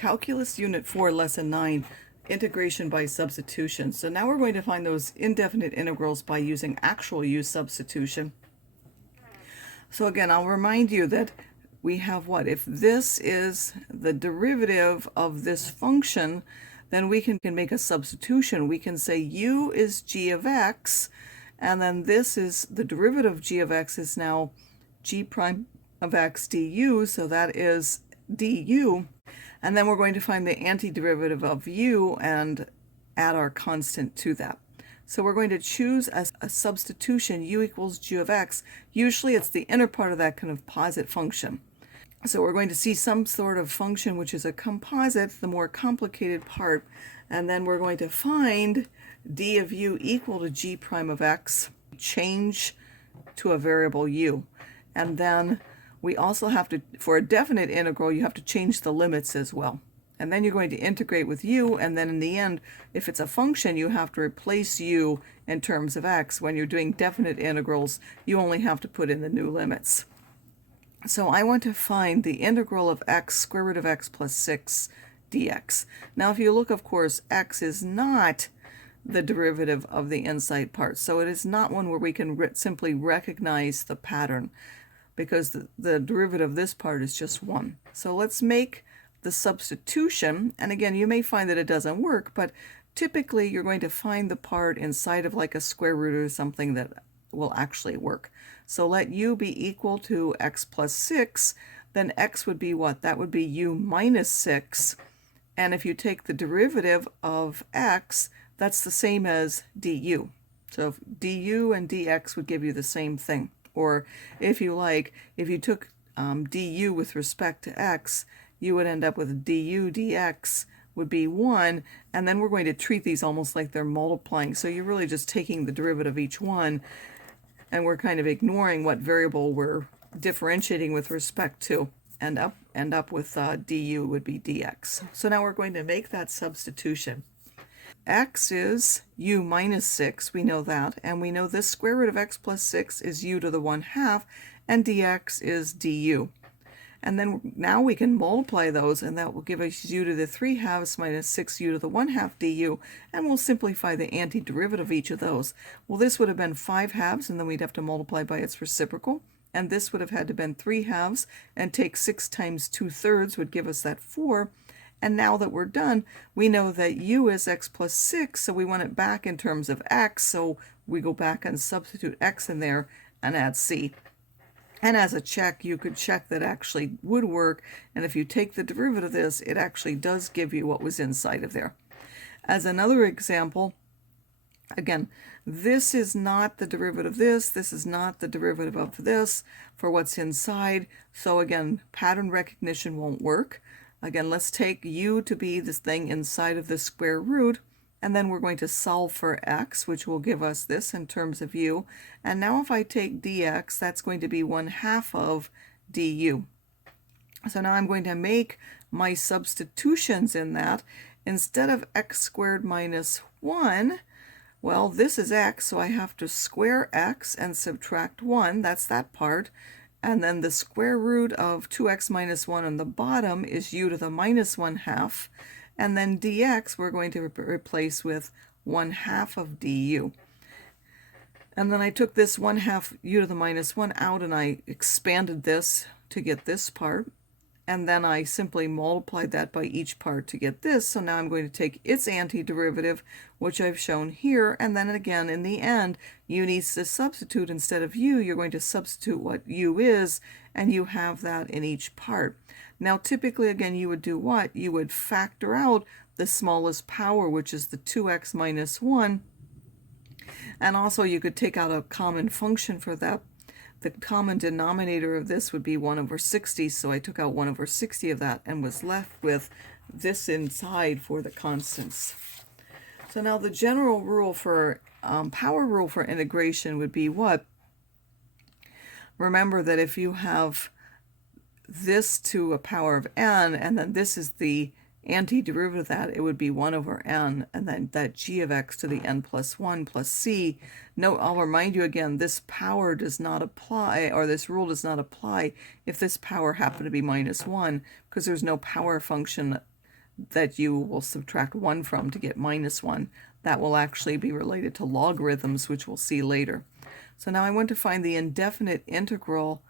Calculus Unit 4, Lesson 9, Integration by Substitution. So now we're going to find those indefinite integrals by using actual u-substitution. So again, I'll remind you that we have what? If this is the derivative of this function, then we can make a substitution. We can say u is g of x, and then this is the derivative of g of x is now g prime of x du, so that is du. And then we're going to find the antiderivative of u and add our constant to that. So we're going to choose a substitution, u equals g of x. Usually it's the inner part of that composite function. So we're going to see some sort of function which is a composite, the more complicated part, and then we're going to find d of u equal to g prime of x, change to a variable u. And then we also have to, for a definite integral, you have to change the limits as well. And then you're going to integrate with u, and then in the end, if it's a function, you have to replace u in terms of x. When you're doing definite integrals, you only have to put in the new limits. So I want to find the integral of x, square root of x plus 6 dx. Now if you look, of course, x is not the derivative of the inside part. So it is not one where we can simply recognize the pattern, because the derivative of this part is just 1. So let's make the substitution, and again, you may find that it doesn't work, but typically you're going to find the part inside of like a square root or something that will actually work. So let u be equal to x plus 6, then x would be what? That would be u minus 6, and if you take the derivative of x, that's the same as du. So du and dx would give you the same thing. Or if you like, if you took du with respect to x, you would end up with du dx would be 1, and then we're going to treat these almost like they're multiplying. So you're really just taking the derivative of each one, and we're kind of ignoring what variable we're differentiating with respect to, and end up with du would be dx. So now we're going to make that substitution. X is u minus 6, we know that, and we know this square root of x plus 6 is u to the 1/2, and dx is du. And then now we can multiply those, and that will give us u to the 3/2 minus 6u to the 1/2 du, and we'll simplify the antiderivative of each of those. Well, this would have been 5/2, and then we'd have to multiply by its reciprocal, and this would have had to been 3/2, and take 6 times 2/3 would give us that 4. And now that we're done, we know that u is x plus 6, so we want it back in terms of x, so we go back and substitute x in there and add c. And as a check, you could check that actually would work, and if you take the derivative of this, it actually does give you what was inside of there. As another example, again, this is not the derivative of this is not the derivative of this for what's inside, so again, pattern recognition won't work. Again, let's take u to be this thing inside of the square root, and then we're going to solve for x, which will give us this in terms of u. And now if I take dx, that's going to be 1/2 of du. So now I'm going to make my substitutions in that. Instead of x squared minus 1, well, this is x, so I have to square x and subtract 1. That's that part. And then the square root of 2x minus 1 on the bottom is u to the minus 1/2. And then dx we're going to replace with 1/2 of du. And then I took this 1/2 u to the minus 1 out, and I expanded this to get this part. And then I simply multiplied that by each part to get this. So now I'm going to take its antiderivative, which I've shown here, and then again in the end, u needs to substitute. Instead of u, you're going to substitute what u is, and you have that in each part. Now typically, again, you would do what? You would factor out the smallest power, which is the 2x minus 1, and also you could take out a common function for that. The common denominator of this would be 1/60, so I took out 1/60 of that and was left with this inside for the constants. So now the general rule for, power rule for integration would be what? Remember that if you have this to a power of n, and then this is the antiderivative of that, it would be 1/n, and then that g of x to the n plus 1 plus c. Note, I'll remind you again, this power does not apply, or this rule does not apply if this power happened to be minus 1, because there's no power function that you will subtract 1 from to get minus 1. That will actually be related to logarithms, which we'll see later. So now I want to find the indefinite integral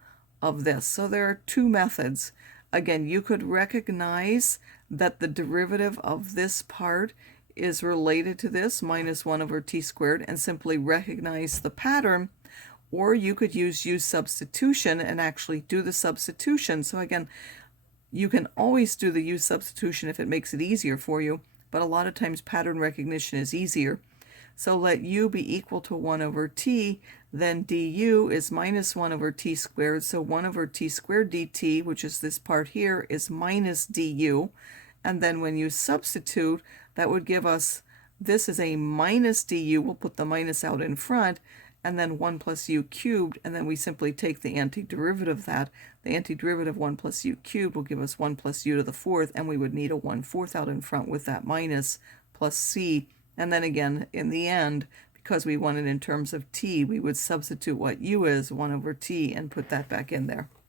of this. So there are two methods. Again, you could recognize that the derivative of this part is related to this, minus 1 over t squared, and simply recognize the pattern. Or you could use u-substitution and actually do the substitution. So again, you can always do the u-substitution if it makes it easier for you, but a lot of times pattern recognition is easier. So let u be equal to 1 over t, then du is minus 1 over t squared, so 1 over t squared dt, which is this part here, is minus du. And then when you substitute, that would give us, this is a minus du, we'll put the minus out in front, and then 1 plus u cubed, and then we simply take the antiderivative of that. The antiderivative of 1 plus u cubed will give us 1 plus u to the fourth, and we would need a 1/4 out in front with that minus plus c. And then again, in the end, because we want it in terms of t, we would substitute what u is, 1 over t, and put that back in there.